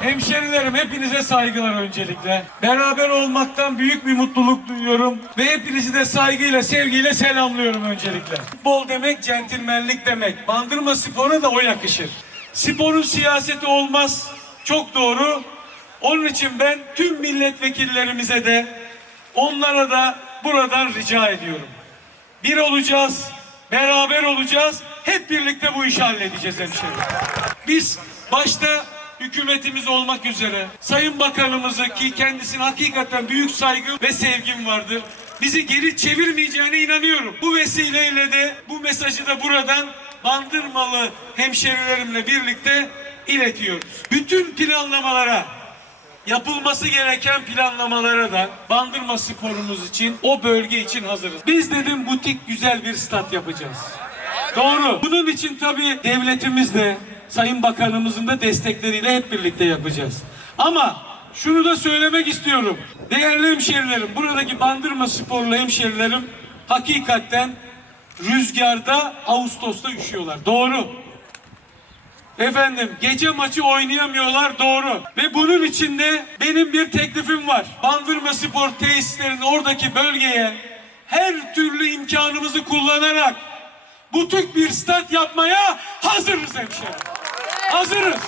hemşerilerim hepinize saygılar öncelikle. Beraber olmaktan büyük bir mutluluk duyuyorum. Ve hepinizi de saygıyla, sevgiyle selamlıyorum öncelikle. Futbol demek centilmenlik demek. Bandırma spora da o yakışır. Sporun siyaseti olmaz. Çok doğru. Onun için ben tüm milletvekillerimize de onlara da buradan rica ediyorum. Bir olacağız, beraber olacağız, hep birlikte bu işi halledeceğiz hemşehrim. Biz başta hükümetimiz olmak üzere Sayın Bakanımızı ki kendisine hakikaten büyük saygı ve sevgim vardır. Bizi geri çevirmeyeceğine inanıyorum. Bu vesileyle de bu mesajı da buradan Bandırmalı hemşerilerimle birlikte iletiyoruz. Bütün planlamalara yapılması gereken planlamalara da Bandırma sporumuz için, o bölge için hazırız. Biz dedim butik güzel bir stat yapacağız. Doğru. Bunun için tabii devletimiz de, Sayın Bakanımızın da destekleriyle hep birlikte yapacağız. Ama şunu da söylemek istiyorum. Değerli hemşerilerim, buradaki Bandırma sporlu hemşerilerim hakikaten rüzgarda, Ağustos'ta üşüyorlar. Doğru. Efendim gece maçı oynayamıyorlar doğru. Ve bunun için de benim bir teklifim var. Bandırma Spor tesislerinin oradaki bölgeye her türlü imkanımızı kullanarak butik bir stat yapmaya hazırız hemşehrim. Hazırız.